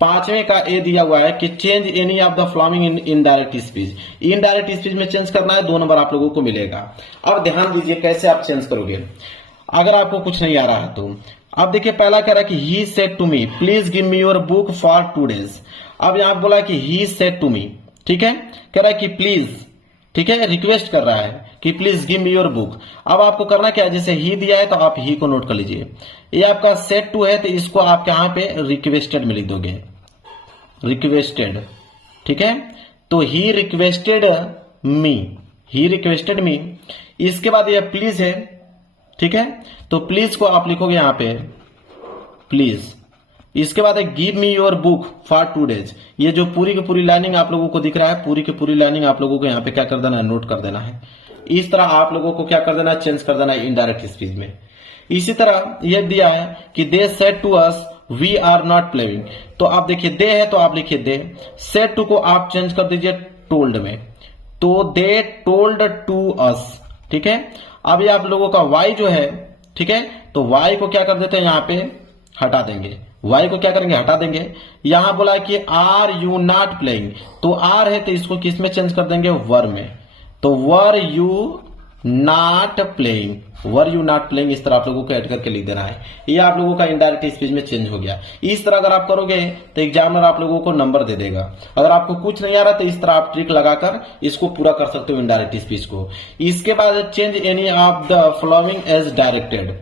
पांचवें का ए दिया हुआ है कि change any of the following in indirect speech. Indirect speech में चेंज करना है, 2 नंबर आप लोगों को मिलेगा। अब ध्यान दीजिए कैसे आप चेंज करोगे अगर आपको कुछ नहीं आ रहा है तो। अब देखिए पहला कह रहा है कि he said to me please give me your book for 2 days। अब यहां बोला कि ही सेड टू मी, ठीक है, कह रहा है कि प्लीज, ठीक है, रिक्वेस्ट कर रहा है कि please give me your book. अब आपको करना क्या है, जैसे ही दिया है तो आप ही को नोट कर लीजिए। ये आपका सेड टू है तो इसको आप यहां पे रिक्वेस्टेड में लिख दोगे, रिक्वेस्टेड, ठीक है। तो he requested me, he requested मी। इसके बाद ये प्लीज है, ठीक है, तो प्लीज को आप लिखोगे यहां पे प्लीज। इसके बाद है give me your book for 2 days। ये जो पूरी की पूरी लाइनिंग आप लोगों को दिख रहा है, पूरी की पूरी लाइनिंग आप लोगों को यहां पे क्या कर देना है, नोट कर देना है। इस तरह आप लोगों को क्या कर देना है, चेंज कर देना है इनडायरेक्ट स्पीच में। इसी तरह यह दिया है कि they said to us we are not playing. तो आप देखिए दे है तो आप लिखिए दे, सेड टू को आप चेंज कर दीजिए टोल्ड में, तो दे टोल्ड टू अस, ठीक है। अब ये आप लोगों का वाई जो है, ठीक है, तो वाई को क्या कर देते हैं, यहां पे हटा देंगे, वाई को क्या करेंगे, हटा देंगे। यहां बोला कि आर यू नॉट प्लेइंग, तो आर है तो इसको किस में चेंज कर देंगे, वर में, तो were you not playing, were you not playing. इस तरह आप लोगों को ऐड करके लिख देना है। ये आप लोगों का इनडायरेक्ट स्पीच में चेंज हो गया। इस तरह अगर आप करोगे तो एग्जामिनर आप लोगों को नंबर दे देगा। अगर आपको कुछ नहीं आ रहा तो इस तरह आप ट्रिक लगाकर इसको पूरा कर सकते हो इनडायरेक्ट स्पीच को। इसके बाद change any of the following as directed.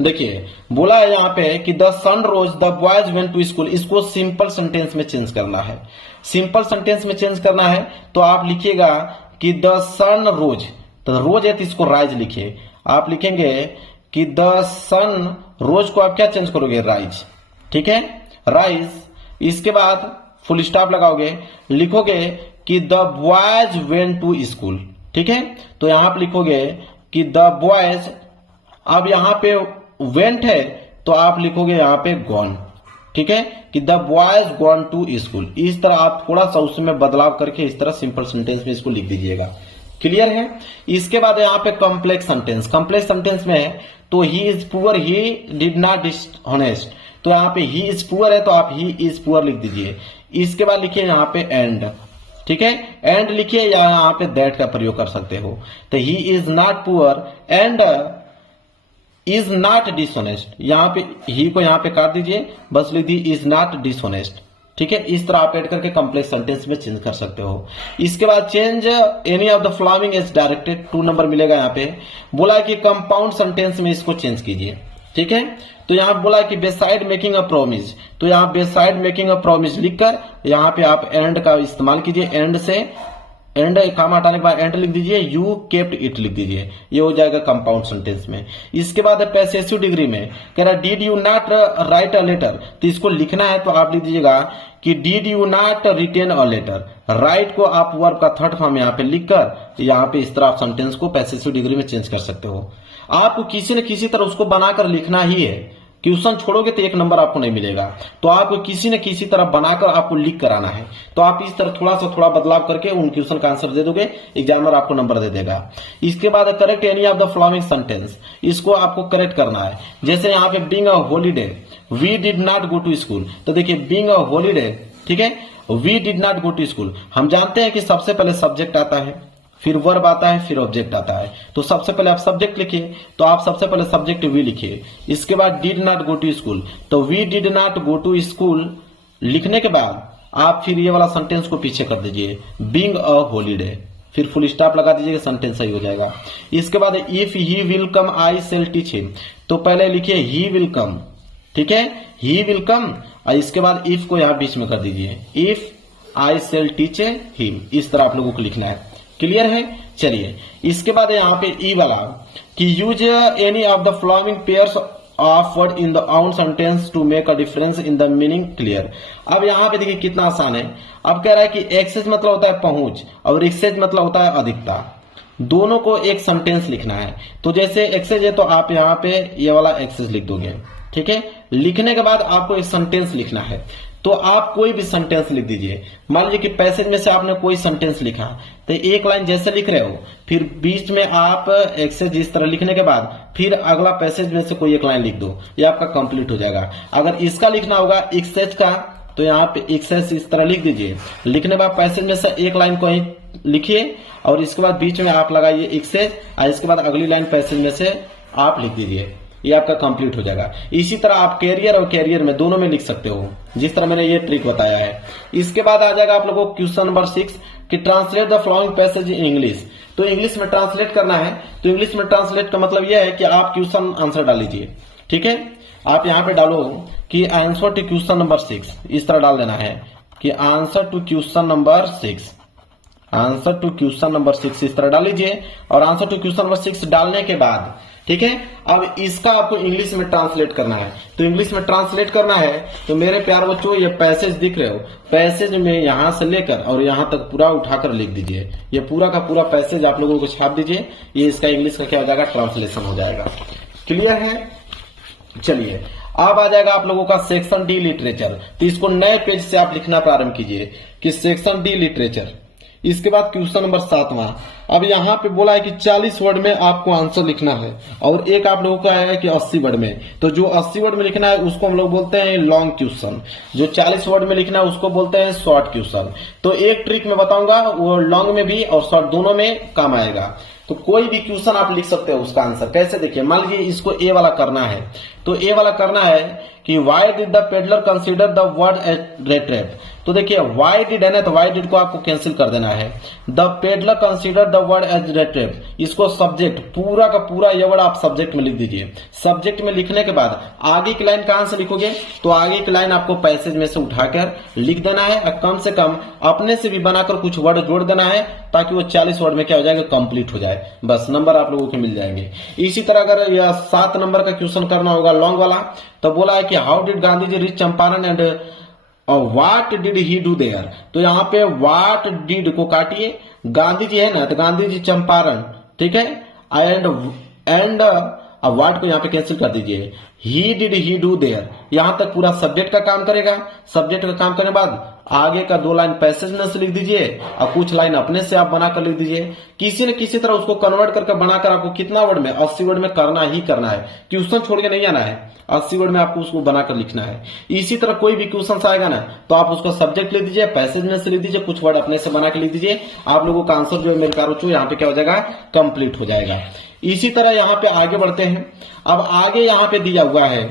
देखिए बोला है यहाँ पे कि the sun rose the boys went to school. इसको सिंपल सेंटेंस में चेंज करना है। सिंपल सेंटेंस में चेंज करना है तो आप लिखिएगा कि द सन रोज, तो रोज है तो इसको राइज लिखिए। आप लिखेंगे कि द सन रोज को आप क्या चेंज करोगे, राइज, ठीक है, राइज। इसके बाद फुल स्टॉप लगाओगे, लिखोगे कि the boys went to school, ठीक है। तो यहां पर लिखोगे कि द बॉयज, अब यहां पे वेंट है तो आप लिखोगे यहां पे गॉन, ठीक है, कि the boys gone to school. इस तरह आप थोड़ा सा उसमें बदलाव करके इस तरह सिंपल सेंटेंस में इसको लिख दीजिएगा। क्लियर है। इसके बाद यहाँ पे कॉम्प्लेक्स सेंटेंस, कॉम्प्लेक्स सेंटेंस में है तो he is poor, he did not dishonest, तो यहाँ पे ही इज पुअर है तो आप ही इज पुअर लिख दीजिए। इसके बाद लिखिए यहाँ पे एंड, ठीक है, एंड लिखिए या यहाँ पे दैट का प्रयोग कर सकते हो। तो he is not poor and is not dishonest, यहाँ पे ही को यहाँ पे काट दीजिए, बस लिख दी इज नॉट डिसऑनेस्ट, ठीक है। इस तरह आप ऐड करके कंप्लेक्स सेंटेंस में चेंज कर सकते हो। इसके बाद change any of the following as directed, 2 number मिलेगा। यहाँ पे बोला कि कंपाउंड सेंटेंस में इसको चेंज कीजिए, ठीक है। तो यहाँ बोला कि बेसाइड मेकिंग अ प्रॉमिस, तो यहाँ बेसाइड मेकिंग अ प्रॉमिस लिखकर यहाँ पे आप एंड का इस्तेमाल कीजिए। एंड से एंड काम हटाने के बाद एंड लिख दीजिए, यू केप्ट इट लिख दीजिए, ये हो जाएगा कंपाउंड सेंटेंस में। इसके बाद पैसेसिव डिग्री में कह रहा did you not write a letter, तो इसको लिखना है तो आप लिख दीजिएगा कि did you not written a letter. Write को आप वर्ब का थर्ड फॉर्म यहाँ पे लिखकर यहाँ पे इस तरह आप सेंटेंस को पैसेसिव डिग्री में चेंज कर सकते हो। आपको किसी न किसी तरह उसको बनाकर लिखना ही है। ट्यूशन छोड़ोगे तो 1 नंबर आपको नहीं मिलेगा, तो आपको किसी न किसी तरह बनाकर आपको लिख कर आना है। तो आप इस तरह थोड़ा बदलाव करके उन क्वेश्चन का आंसर दे दोगे, एग्जामिनर आपको नंबर दे देगा। इसके बाद correct any of the following sentence, इसको आपको करेक्ट करना है। जैसे यहाँ पे being a holiday we did not go to school, तो देखिए बीइंग अ हॉलीडे, ठीक है, we did not go to school. हम जानते हैं कि सबसे पहले सब्जेक्ट आता है, फिर वर्ब आता है, फिर ऑब्जेक्ट आता है। तो सबसे पहले आप सब्जेक्ट लिखिए, तो आप सबसे पहले सब्जेक्ट वी लिखिए। इसके बाद did not go to school, तो we did not go to school लिखने के बाद आप फिर ये वाला सेंटेंस को पीछे कर दीजिए, बीइंग अ हॉलीडे, फिर फुल स्टॉप लगा दीजिए, सेंटेंस सही हो जाएगा। इसके बाद if he will come I shall teach him, तो पहले लिखिए ही विल कम, ठीक है, ही विल कम, और इसके बाद इफ को यहां बीच में कर दीजिए, if I shall teach him. इस तरह आप लोगों को लिखना है। क्लियर है। चलिए इसके बाद यहाँ पे ई वाला कि use any of the following pairs of word in the out sentence to make a difference in the meaning clear. अब यहाँ पे देखिए कितना आसान है। अब कह रहा है कि एक्सेस मतलब होता है पहुंच और एक्सेस मतलब होता है अधिकता। दोनों को एक सेंटेंस लिखना है। तो जैसे एक्सेस है तो आप यहाँ पे ये वाला एक्सेस लिख दोगे, ठीक है। लिखने के बाद आपको एक सेंटेंस लिखना है, तो आप कोई भी सेंटेंस लिख दीजिए। मान लीजिए कि पैसेज में से आपने कोई सेंटेंस लिखा, तो एक लाइन जैसे लिख रहे हो, फिर बीच में आप एक्सेस इस तरह लिखने के बाद फिर अगला पैसेज में से कोई एक लाइन लिख दो, ये आपका कंप्लीट हो जाएगा। अगर इसका लिखना होगा एक्सेस का, तो यहाँ पे एक्सेस इस तरह लिख दीजिए। लिखने के बाद पैसेज में से एक लाइन को ही लिखिए और इसके बाद बीच में आप लगाइए एक्सेस और इसके बाद अगली लाइन पैसेज में से आप लिख दीजिए, ये आपका कंप्लीट हो जाएगा। इसी तरह आप कैरियर और कैरियर में दोनों में लिख सकते हो, जिस तरह मैंने ये ट्रिक बताया है। इसके बाद आ जाएगा आप लोगों को क्वेश्चन नंबर 6 कि translate the following passage in English. तो इंग्लिश में ट्रांसलेट करना है, तो इंग्लिश में ट्रांसलेट का मतलब यह है कि आप क्वेश्चन आंसर डाल लीजिए, ठीक है। आप यहाँ पे डालो कि आंसर टू क्वेश्चन नंबर 6, इस तरह डाल देना है कि answer to question number 6, answer to question number 6 इस तरह डाल लीजिए। और आंसर टू क्वेश्चन नंबर 6 डालने के बाद, ठीक है, अब इसका आपको इंग्लिश में ट्रांसलेट करना है। तो इंग्लिश में ट्रांसलेट करना है तो मेरे प्यार बच्चों, ये पैसेज दिख रहे हो, पैसेज में यहां से लेकर और यहां तक पूरा उठाकर लिख दीजिए। ये पूरा का पूरा पैसेज आप लोगों को छाप दीजिए, ये इसका इंग्लिश का क्या हो जाएगा, ट्रांसलेशन हो जाएगा। क्लियर है? चलिए अब आ जाएगा आप लोगों का सेक्शन डी लिटरेचर। तो इसको नए पेज से आप लिखना प्रारंभ कीजिए कि सेक्शन डी लिटरेचर। इसके बाद क्वेश्चन नंबर 7वां। अब यहाँ पे बोला है कि 40 वर्ड में आपको आंसर लिखना है और एक आप लोगों का है कि 80 वर्ड में। तो जो 80 वर्ड में लिखना है उसको हम लोग बोलते हैं लॉन्ग क्वेश्चन, जो 40 वर्ड में लिखना है उसको बोलते हैं शॉर्ट क्वेश्चन। तो एक ट्रिक मैं बताऊंगा, वो लॉन्ग में भी और शॉर्ट दोनों में काम आएगा। तो कोई भी क्वेश्चन आप लिख सकते हो, उसका आंसर कैसे देखिए। मान लीजिए इसको ए वाला करना है, तो ए वाला करना है कि why did the peddler consider the word as red trap. तो देखिए व्हाई डिड है ना, तो व्हाई डिड को आपको कैंसिल कर देना है। The peddler consider the word as red trap, इसको सब्जेक्ट पूरा का पूरा ये वर्ड आप सब्जेक्ट में लिख दीजिए। सब्जेक्ट में लिखने के बाद आगे की लाइन कहां से लिखोगे, तो आगे की लाइन आपको पैसेज में से उठाकर लिख देना है और कम से कम अपने से भी बनाकर कुछ वर्ड जोड़ देना है, ताकि वो 40 वर्ड में क्या हो जाएगा, कंप्लीट हो जाए। बस नंबर आप लोगों को मिल जाएंगे। इसी तरह अगर यह 7 नंबर का क्वेश्चन करना होगा लॉन्ग वाला, तो बोला है कि how did Gandhi ji reach Champaran and what did he do there. तो यहाँ पे व्हाट डिड को काटिए, गांधी जी है ना, तो गांधी जी चंपारण, ठीक है, एंड व्हाट को यहाँ पे कैंसिल कर दीजिए। He did he do there, यहां तक पूरा सब्जेक्ट का काम करेगा। सब्जेक्ट का काम करने के बाद आगे का 2 लाइन पैसेज में से लिख दीजिए और कुछ लाइन अपने से आप बनाकर लिख दीजिए। किसी न किसी तरह उसको कन्वर्ट करके बनाकर आपको कितना वर्ड में, 80 वर्ड में करना ही करना है। क्वेश्चन छोड़ के नहीं आना है, 80 वर्ड में आपको उसको बनाकर लिखना है। इसी तरह कोई भी क्वेश्चन आएगा ना, तो आप उसको सब्जेक्ट लिख दीजिए, पैसेज में से लिख दीजिए, कुछ वर्ड अपने से बनाकर लिख दीजिए। आप लोगों का आंसर जो है मेरे प्यारे बच्चों यहाँ पे क्या हो जाएगा, कंप्लीट हो जाएगा। इसी तरह यहाँ पे आगे बढ़ते हैं। अब आगे यहाँ पे दिया हुआ है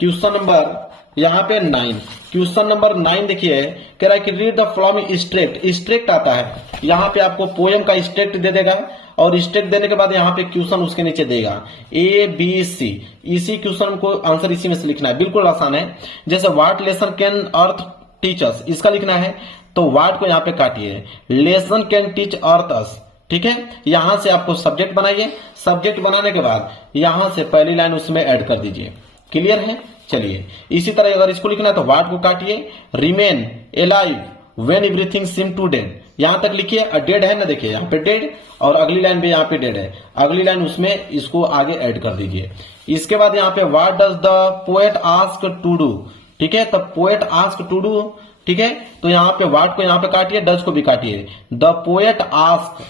क्वेश्चन नंबर यहाँ पे 9। क्वेश्चन नंबर 9 देखिए, कह रहा है कि रीड द फॉलोइंग स्ट्रेक्ट। स्ट्रेक्ट आता है, यहाँ पे आपको पोएम का स्ट्रेक्ट दे देगा और स्ट्रेक्ट देने के बाद यहाँ पे क्वेश्चन उसके नीचे देगा ABC। इसी क्वेश्चन को आंसर इसी में से लिखना है, बिल्कुल आसान है। जैसे what lesson can earth teach us, इसका लिखना है तो व्हाट को यहाँ पे काटिए, लेसन कैन टीच अर्थ अस, ठीक है। यहां से आपको सब्जेक्ट बनाइए, सब्जेक्ट बनाने के बाद यहां से पहली लाइन उसमें ऐड कर दीजिए। क्लियर है? चलिए इसी तरह अगर इसको लिखना है तो व्हाट को काटिए, remain alive when everything seem to dead, यहां तक लिखिए। डेड है ना, देखिए यहाँ पे डेड और अगली लाइन भी यहाँ पे डेड है, अगली लाइन उसमें इसको आगे ऐड कर दीजिए। इसके बाद यहाँ पे what does the poet ask to do, ठीक है, तो पोएट आस्क टू डू, ठीक है। तो यहाँ पे व्हाट को यहाँ पे काटिए, डज को भी काटिए। The poet ask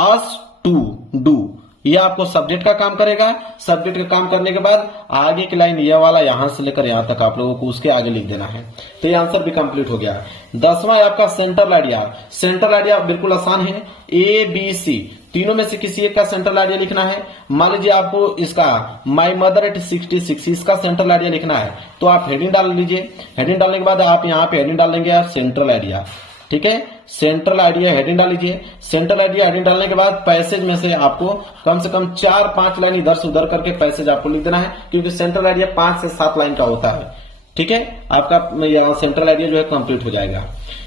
us to do, ये आपको सब्जेक्ट का काम करेगा। सब्जेक्ट का काम करने के बाद आगे की लाइन ये वाला यहां से लेकर यहां तक आप लोगों को उसके आगे लिख देना है। तो ये आंसर भी कंप्लीट हो गया। 10वां है आपका सेंट्रल आइडिया। सेंट्रल आइडिया बिल्कुल आसान है, ABC तीनों में से किसी एक का सेंट्रल आइडिया लिखना है। मान लीजिए आपको इसका माई मदर एट 66, इसका सेंट्रल आइडिया लिखना है, तो आप हेडिंग डाल लीजिए। हेडिंग डालने के बाद आप यहाँ पे हेडिंग डाल लेंगे सेंट्रल आइडिया, ठीक है। सेंट्रल आइडिया हेडिंग डाल लीजिए। सेंट्रल आइडिया हेडिंग डालने के बाद पैसेज में से आपको कम से कम 4-5 लाइन इधर से उधर करके पैसेज आपको लिख देना है, क्योंकि सेंट्रल आइडिया 5 से 7 लाइन का होता है, ठीक है। आपका यहाँ सेंट्रल आइडिया जो है कंप्लीट हो जाएगा।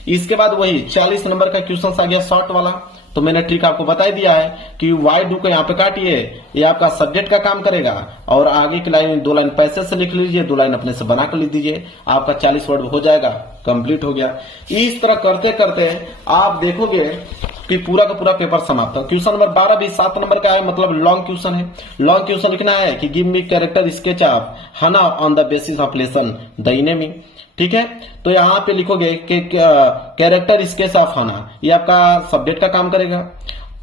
इसके बाद वही 40 नंबर का क्वेश्चन आ गया शॉर्ट वाला। तो मैंने ट्रिक आपको बता ही दिया है कि वाई डू को यहाँ पे काटिए, ये आपका सब्जेक्ट का काम करेगा और आगे की लाइन 2 लाइन पैसेज से लिख लीजिए, 2 लाइन अपने से बनाकर लिख दीजिए, आपका 40 वर्ड हो जाएगा, कंप्लीट हो गया। इस तरह करते करते आप देखोगे कि पूरा का पूरा पेपर समाप्त है। क्वेश्चन नंबर 12 भी 7 नंबर का है, मतलब लॉन्ग क्वेश्चन है। लॉन्ग क्वेश्चन लिखना है कि give me character sketch of Hana on the basis of lesson the enemy. ठीक है, तो यहाँ पे लिखोगे कि कैरेक्टर स्केच ऑफ हना, ये आपका सब्जेक्ट का काम करेगा।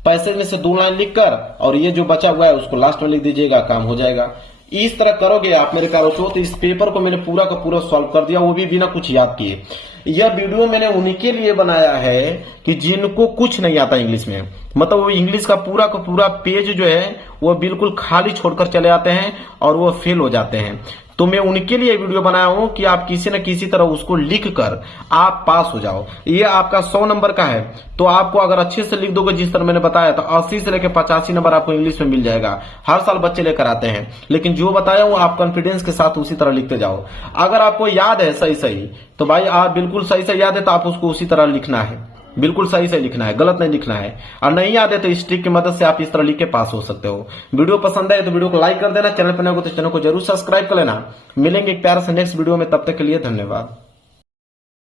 पैसेज में से 2 लाइन लिखकर और ये जो बचा हुआ है उसको लास्ट में लिख दीजिएगा, काम हो जाएगा। इस तरह करोगे आप मेरे प्यारे बच्चों तो इस पेपर को मैंने पूरा का पूरा सॉल्व कर दिया, वो भी बिना कुछ याद किए। यह वीडियो मैंने उन्हीं के लिए बनाया है कि जिनको कुछ नहीं आता इंग्लिश में, मतलब वो इंग्लिश का पूरा पेज जो है वो बिल्कुल खाली छोड़कर चले आते हैं और वो फेल हो जाते हैं। तो मैं उनके लिए वीडियो बनाया हूं कि आप किसी न किसी तरह उसको लिख कर आप पास हो जाओ। ये आपका 100 नंबर का है, तो आपको अगर अच्छे से लिख दोगे जिस तरह मैंने बताया तो 80 से लेकर 85 नंबर आपको इंग्लिश में मिल जाएगा। हर साल बच्चे लेकर आते हैं, लेकिन जो बताया हूं आप कॉन्फिडेंस के साथ उसी तरह लिखते जाओ। अगर आपको याद है सही तो भाई आप बिल्कुल सही याद है तो आप उसको उसी तरह लिखना है, बिल्कुल सही लिखना है, गलत नहीं लिखना है। और नहीं याद है तो इस ट्रिक की मदद से आप इस तरह लिख के पास हो सकते हो। वीडियो पसंद है तो वीडियो को लाइक कर देना, चैनल पर नए हो तो चैनल को जरूर सब्सक्राइब कर लेना। मिलेंगे एक प्यारे से नेक्स्ट वीडियो में, तब तक के लिए धन्यवाद।